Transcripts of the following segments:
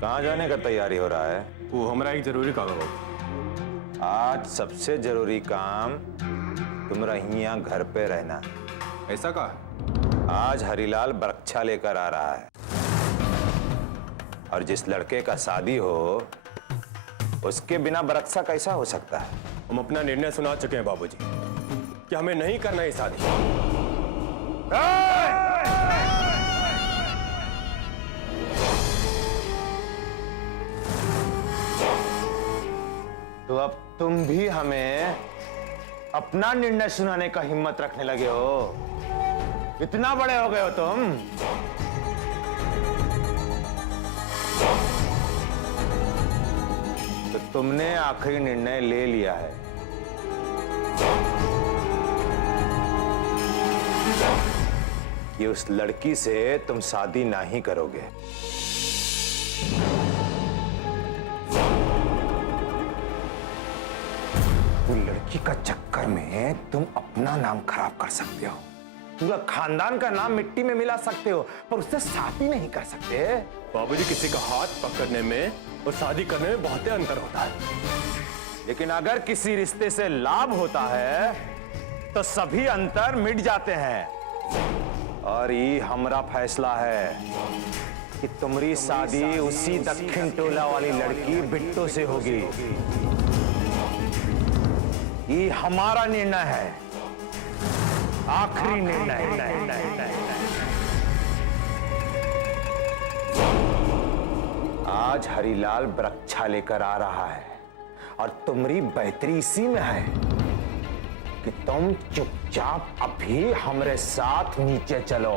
कहाँ जाने का तैयारी हो रहा है? वो हमारा एक जरूरी काम है बाबू। आज सबसे जरूरी काम तुम्हारा यहाँ घर पे रहना। ऐसा कहा? आज हरिलाल बरक्षा लेकर आ रहा है और जिस लड़के का शादी हो उसके बिना बरक्षा कैसा हो सकता है? हम अपना निर्णय सुना चुके हैं बाबूजी कि हमें नहीं करना है शादी। तो अब तुम भी हमें अपना निर्णय सुनाने का हिम्मत रखने लगे हो? इतना बड़े हो गए हो तुम? तो तुमने आखिरी निर्णय ले लिया है कि उस लड़की से तुम शादी नहीं करोगे। वो लड़की का चक्कर में तुम अपना नाम खराब कर सकते हो, पूरा खानदान का नाम मिट्टी में मिला सकते हो, पर उससे शादी नहीं कर सकते। बाबूजी, किसी का हाथ पकड़ने में और शादी करने में बहुत अंतर होता है। लेकिन अगर किसी रिश्ते से लाभ होता है तो सभी अंतर मिट जाते हैं। और ये हमारा फैसला है कि तुम्हारी शादी उसी दक्षिण टोला वाली लड़की बिट्टू से होगी। ये हमारा निर्णय है, आखिरी निर्णय। आज हरिलाल बरक्षा लेकर आ रहा है और तुम्हारी बेहतरी इसी में है कि तुम चुपचाप अभी हमारे साथ नीचे चलो।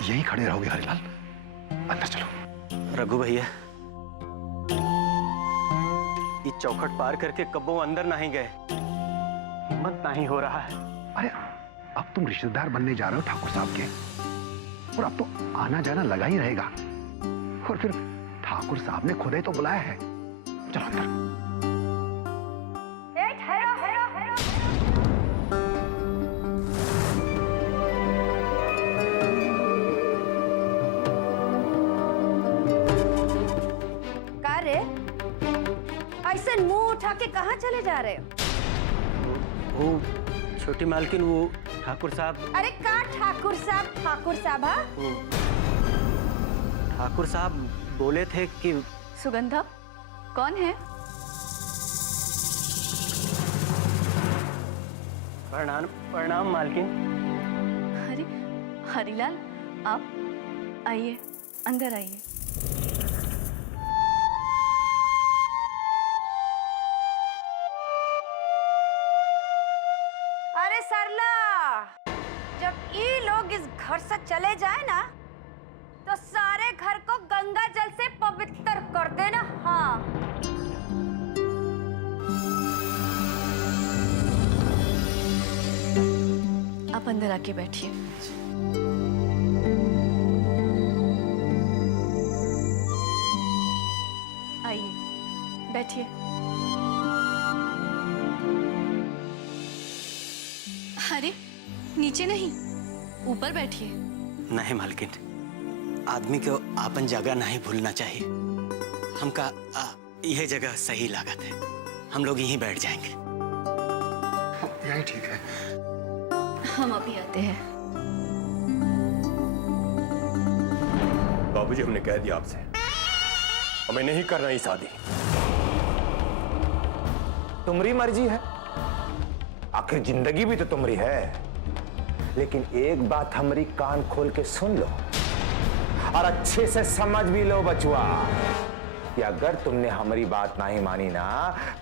यही खड़े रहोगे हरिलाल? अंदर चलो। रघु भैया, ये चौखट पार करके कब्बों अंदर नहीं गए, हिम्मत नहीं हो रहा है। अरे अब तुम रिश्तेदार बनने जा रहे हो ठाकुर साहब के, और अब तो आना जाना लगा ही रहेगा। और फिर ठाकुर साहब ने खुद ही तो बुलाया है। चलो अंदर। ऐसे मुंह उठा के कहाँ चले जा रहे हो? वो छोटी मालकिन, वो ठाकुर साहब। अरे का ठाकुर साहब? ठाकुर साहब? ठाकुर साहब बोले थे कि सुगंधा कौन है? प्रणाम प्रणाम मालकिन। अरे हरिलाल, आप आइए, अंदर आइए। अरे सरला, जब ये लोग इस घर से चले जाए ना तो सारे घर को गंगा जल से पवित्र कर देना। हाँ, आप अंदर आके बैठिए। आइए, बैठिए। अरे नीचे नहीं, ऊपर बैठिए। नहीं मालकिन, आदमी को आपन जगह नहीं भूलना चाहिए। हमका यह जगह सही लागत है, हम लोग यहीं बैठ जाएंगे। यही ठीक है। हम अभी आते हैं। बाबूजी, हमने कह दिया आपसे, हमें नहीं करना ये शादी। तुम्हारी मर्जी है, आखिर जिंदगी भी तो तुम्हारी है। लेकिन एक बात हमारी कान खोल के सुन लो और अच्छे से समझ भी लो बचुआ, कि अगर तुमने हमारी बात नहीं मानी ना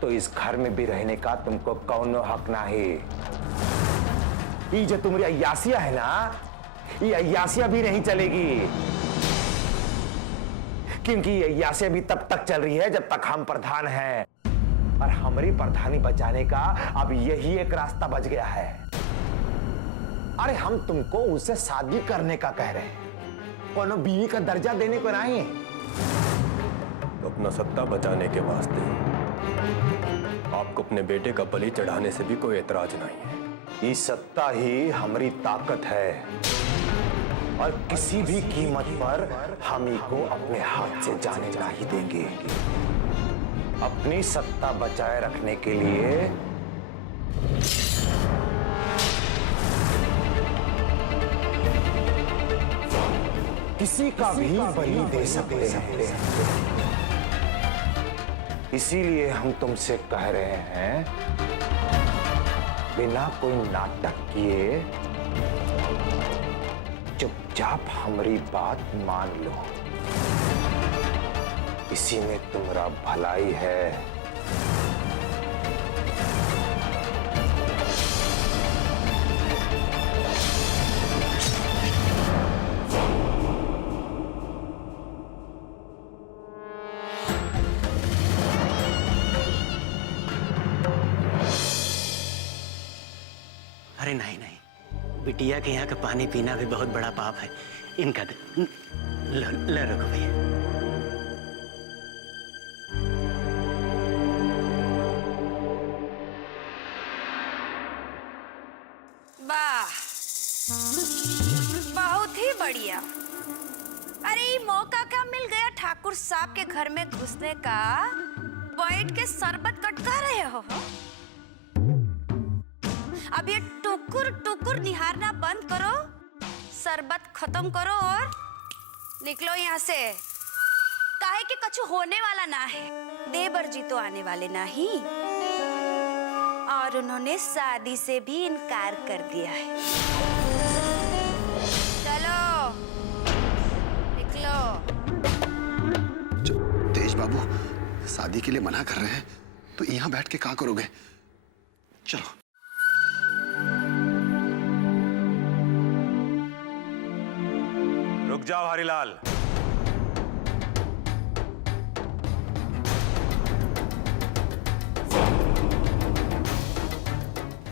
तो इस घर में भी रहने का तुमको कौनो हक नहीं। ये जो तुम्हारी अय्यासिया है ना, ये अय्यासिया भी नहीं चलेगी, क्योंकि ये अय्यासिया भी तब तक चल रही है जब तक हम प्रधान हैं, और हमारी प्रधानी बचाने का अब यही एक रास्ता बच गया है। अरे हम तुमको उससे शादी करने का कह रहे हैं, कोनो बीवी का दर्जा देने को नहीं। तो अपना सत्ता बचाने के वास्ते आपको अपने बेटे का बलि चढ़ाने से भी कोई एतराज नहीं है। ये सत्ता ही हमारी ताकत है और किसी भी कीमत पर हम ही को अपने हाथ से जाने नहीं देंगे। अपनी सत्ता बचाए रखने के लिए किसी का भी बलि दे सकते हैं। इसीलिए हम तुमसे कह रहे हैं, बिना कोई नाटक किए चुपचाप हमारी बात मान लो। इसी में तुम्हारा भलाई है। अरे नहीं नहीं, बिटिया के यहाँ का पानी पीना भी बहुत बड़ा पाप है। इनका लो रखो भैया। वाह, बहुत ही बढ़िया। अरे ये मौका क्या मिल गया ठाकुर साहब के घर में घुसने का। बैठ के शरबत कटका रहे हो। अब ये टुकुर टुकुर निहारना बंद करो, शरबत खत्म करो और निकलो यहाँ से। काहे कि कुछ होने वाला ना है। देवर जी तो आने वाले नहीं और उन्होंने शादी से भी इनकार कर दिया है। चलो निकलो। तेज बाबू शादी के लिए मना कर रहे हैं तो यहाँ बैठ के क्या करोगे? चलो। रुक जाओ हरिलाल।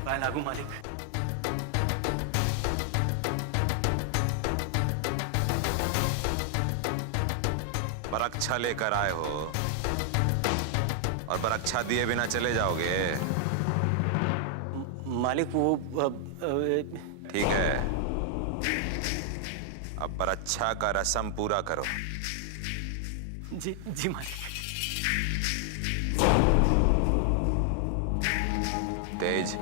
पाए लागू मालिक। बरक्षा लेकर आए हो और बरक्षा दिए बिना चले जाओगे? मालिक वो ठीक है, अब बरक्षा का रस्म पूरा करो। जी जी मालिक। तेज,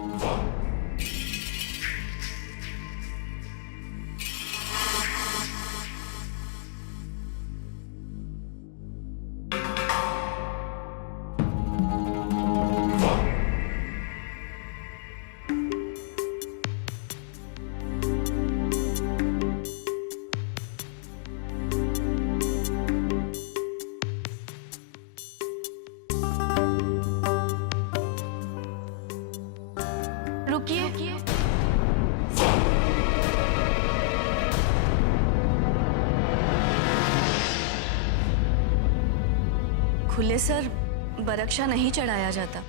रुकिए। खुले सर बरक्षा नहीं चढ़ाया जाता।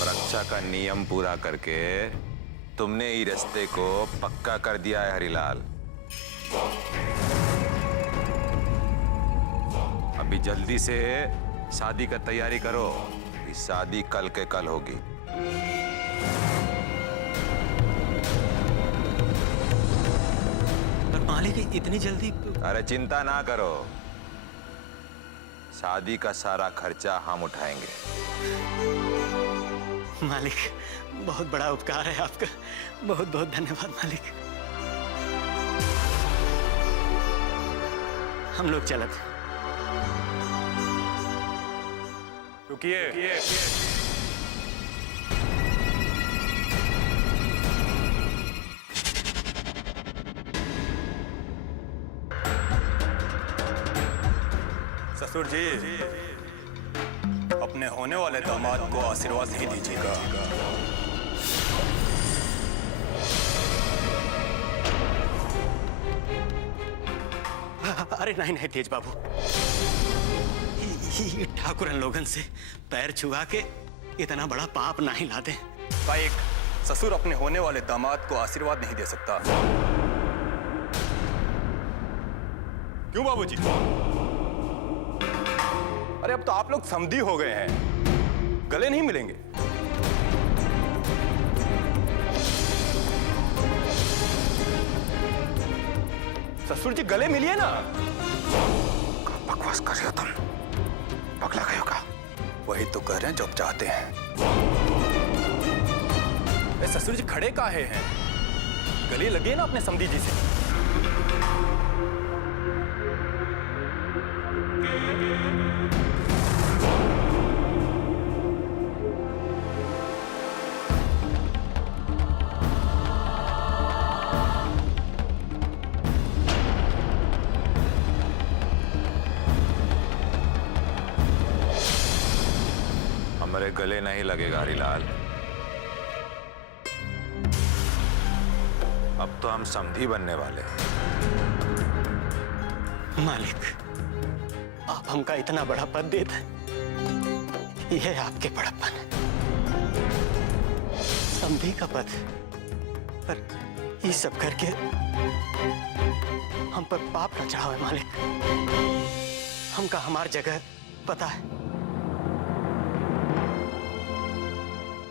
बरक्षा का नियम पूरा करके तुमने ही रास्ते को पक्का कर दिया है हरिलाल। अभी जल्दी से शादी का तैयारी करो। इस शादी कल के कल होगी। पर मालिक इतनी जल्दी? अरे चिंता ना करो, शादी का सारा खर्चा हम उठाएंगे। मालिक बहुत बड़ा उपकार है आपका। बहुत बहुत धन्यवाद मालिक। हम लोग चलत। रुकिए। ससुर जी, अपने होने वाले दामाद को आशीर्वाद नहीं दीजिएगा। अरे नहीं नहीं तेज बाबू, ये ठाकुरन लोगन से पैर छुआ के इतना बड़ा पाप नहीं लाते। एक ससुर अपने होने वाले दामाद को आशीर्वाद नहीं दे सकता। क्यों बाबूजी? अरे अब तो आप लोग समधी हो गए हैं, गले नहीं मिलेंगे। ससुर जी गले मिलिए ना। बकवास कर रहे हो तुम? पगला गए हो का? वही तो कह रहे हैं जो आप चाहते हैं। ससुर जी खड़े काहे हैं? गले लगे ना अपने समधी जी से। हमारे गले नहीं लगेगा हरिलाल। अब तो हम समधी बनने वाले हैं। मालिक, आप हमका इतना बड़ा पद देते, यह आपके बड़प्पन है। समधी का पद, पर ये सब करके हम पर पाप न चढ़ाओ मालिक। हमका हमार जगह पता है।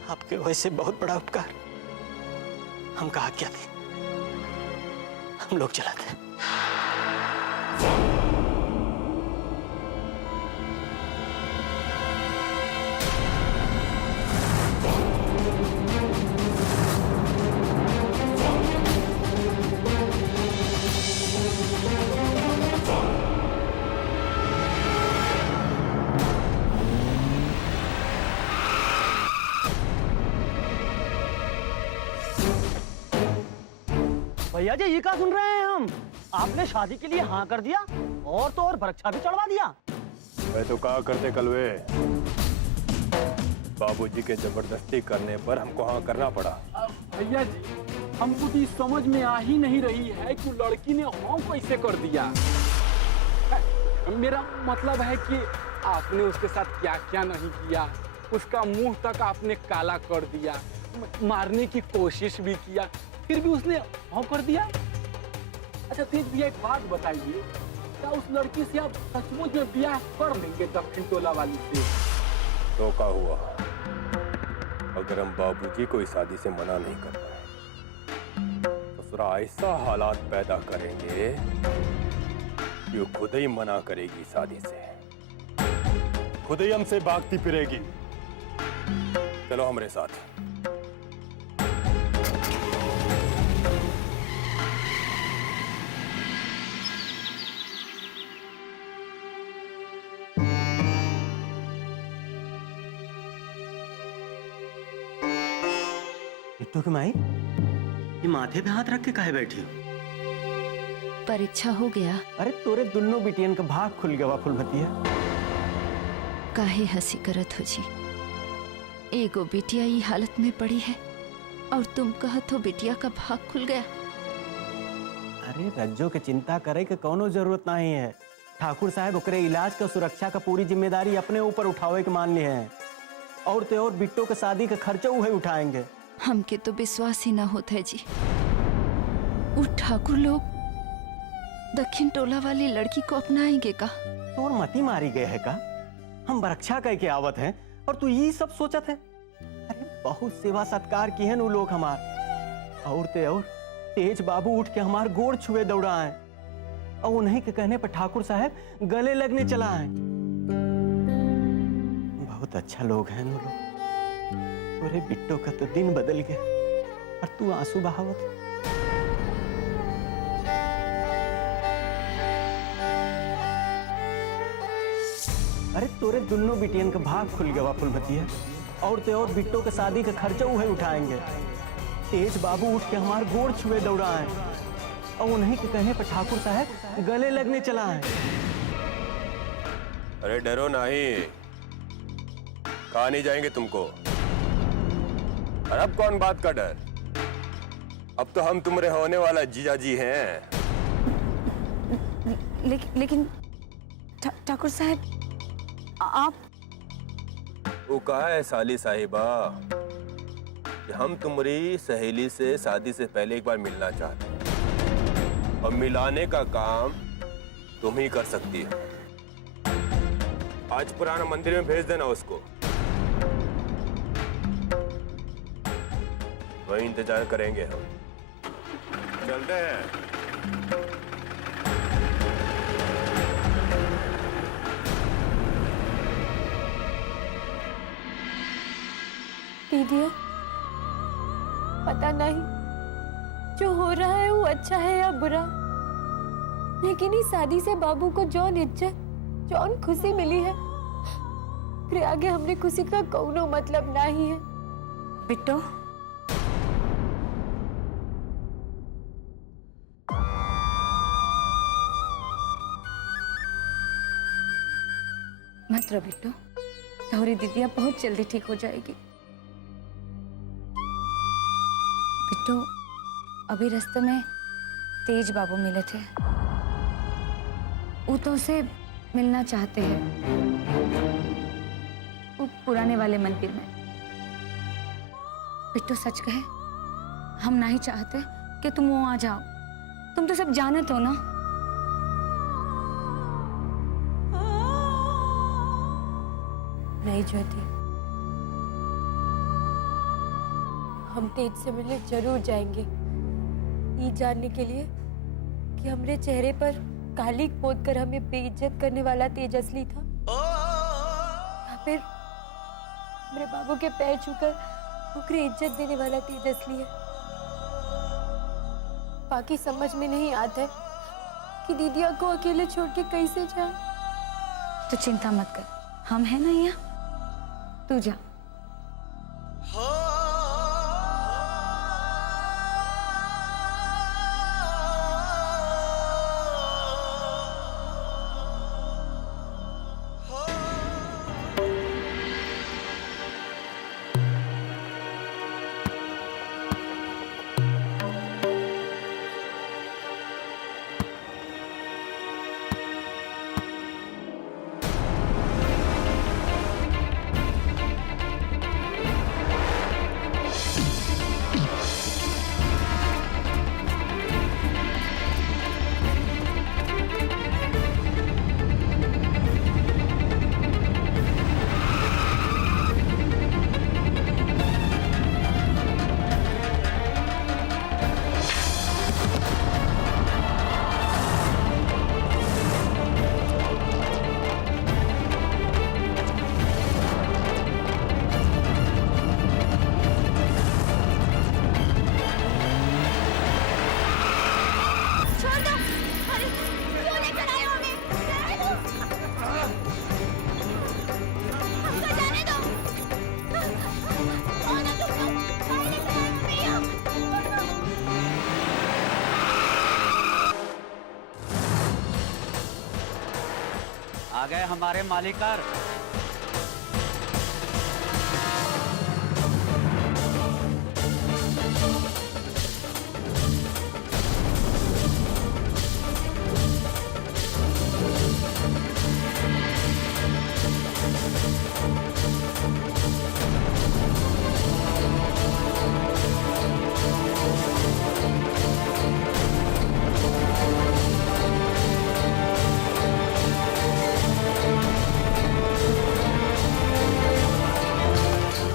आपके वैसे बहुत बड़ा उपकार हम कहा क्या थे। हम लोग चलाते हैं। भैया जी ये क्या सुन रहे हैं हम? आपने शादी के लिए हाँ कर दिया और तो और बरक्षा भी चढ़वा दिया। मैं तो कहा करते कलवे, बाबूजी के जबरदस्ती करने पर हमको हाँ करना पड़ा। भैया जी, हमको तो समझ में आ ही नहीं रही है कि लड़की ने हाँ कैसे कर दिया। मेरा मतलब है कि आपने उसके साथ क्या क्या नहीं किया। उसका मुंह तक आपने काला कर दिया, मारने की कोशिश भी किया, फिर भी उसने हाँ कर दिया। अच्छा तेज भैया एक बात बताइए, क्या उस लड़की से आप सचमुच में ब्याह कर लेंगे दक्षिण टोला वाली से? तो क्या हुआ अगर हम बाबूजी को इस शादी से मना नहीं कर पाए? तो ससुरा ऐसा हालात पैदा करेंगे कि वो खुद ही मना करेगी शादी से, खुद ही हमसे भागती फिरेगी। चलो हमारे साथ। बिट्टू की माई, ये माथे पे हाथ रख के काहे बैठी हो? परीक्षा हो गया। अरे तोरे दुन्नो बिटियन का भाग खुल गया वा फुलभतिया। काहे हंसी करत हो जी? एगो बिटिया ई हालत में पड़ी है और तुम कहत हो बिटिया का भाग खुल गया। अरे रज्जो के चिंता करे के कोनो जरूरत नहीं है। ठाकुर साहब ओकरे इलाज का सुरक्षा का पूरी जिम्मेदारी अपने ऊपर उठावे के मान लिए हैं, और ते और बिट्टो के शादी का खर्चा वही उठाएंगे। हमके तो विश्वास ही ना होता है जी। वो ठाकुर लोग दक्षिण टोला वाली लड़की को अपनाएंगे का? तोर मती मारी गए है का? हम बरक्षा कह के आवत हैं और तू ये सब सोचत है? अरे बहुत सेवा सत्कार की है नु लोग हमार, और ते और तेज बाबू उठ के हमार गोड़ छुए दौड़ाए, और उन्हीं के कहने पर ठाकुर साहब गले लगने चला है। बहुत अच्छा लोग हैं नु लोग। अरे बिट्टो का तो दिन बदल गया और तू आंसू बहावत। अरे तोरे दोनों बिटियन का भाग खुल गया फुलमती है। और ते और बिट्टो के शादी का खर्चा वही उठाएंगे। तेज बाबू उठ के हमारे गोड़ छुए दौड़ाए और उन्हीं के कहने पर ठाकुर साहब गले लगने चला है। अरे डरो नहीं, कहा नहीं जाएंगे तुमको। और अब कौन बात का डर, अब तो हम तुम्हारे होने वाला जीजा जी हैं। लेकिन ठाकुर साहब आप वो कहा है साली साहिबा कि हम तुम्हारी सहेली से शादी से पहले एक बार मिलना चाहते हैं और मिलाने का काम तुम ही कर सकती हो। आज पुराना मंदिर में भेज देना उसको, वही इंतजार करेंगे हम। चलते हैं। दीदिया, पता नहीं जो हो रहा है वो अच्छा है या बुरा, लेकिन इस शादी से बाबू को जौन इज्जत, जौन खुशी मिली है, फिर आगे हमने खुशी का कौनो मतलब नहीं है। बिट्टो, मत रो बिट्टो, तुम्हारी दीदिया बहुत जल्दी ठीक हो जाएगी। बिट्टो, अभी रास्ते में तेज बाबू मिले थे, वो तो उसे मिलना चाहते हैं, वो पुराने वाले मंदिर में। बिट्टो सच कहे, हम नहीं चाहते कि तुम वहां आ जाओ, तुम तो सब जानत हो ना। नहीं ज्योति, हम तेज से मिलने जरूर जाएंगे, ये जानने के लिए कि हमरे चेहरे पर कालिक पोत कर हमें बेइज्जत करने वाला तेज असली था या फिर मेरे बाबू के पैर छूकर उनकी इज्जत देने वाला तेज असली है। बाकी समझ में नहीं आता है कि दीदिया को अकेले छोड़ के कैसे जाए। तो चिंता मत कर, हम हैं ना यहाँ, तू जा। आ गए हमारे मालिकार।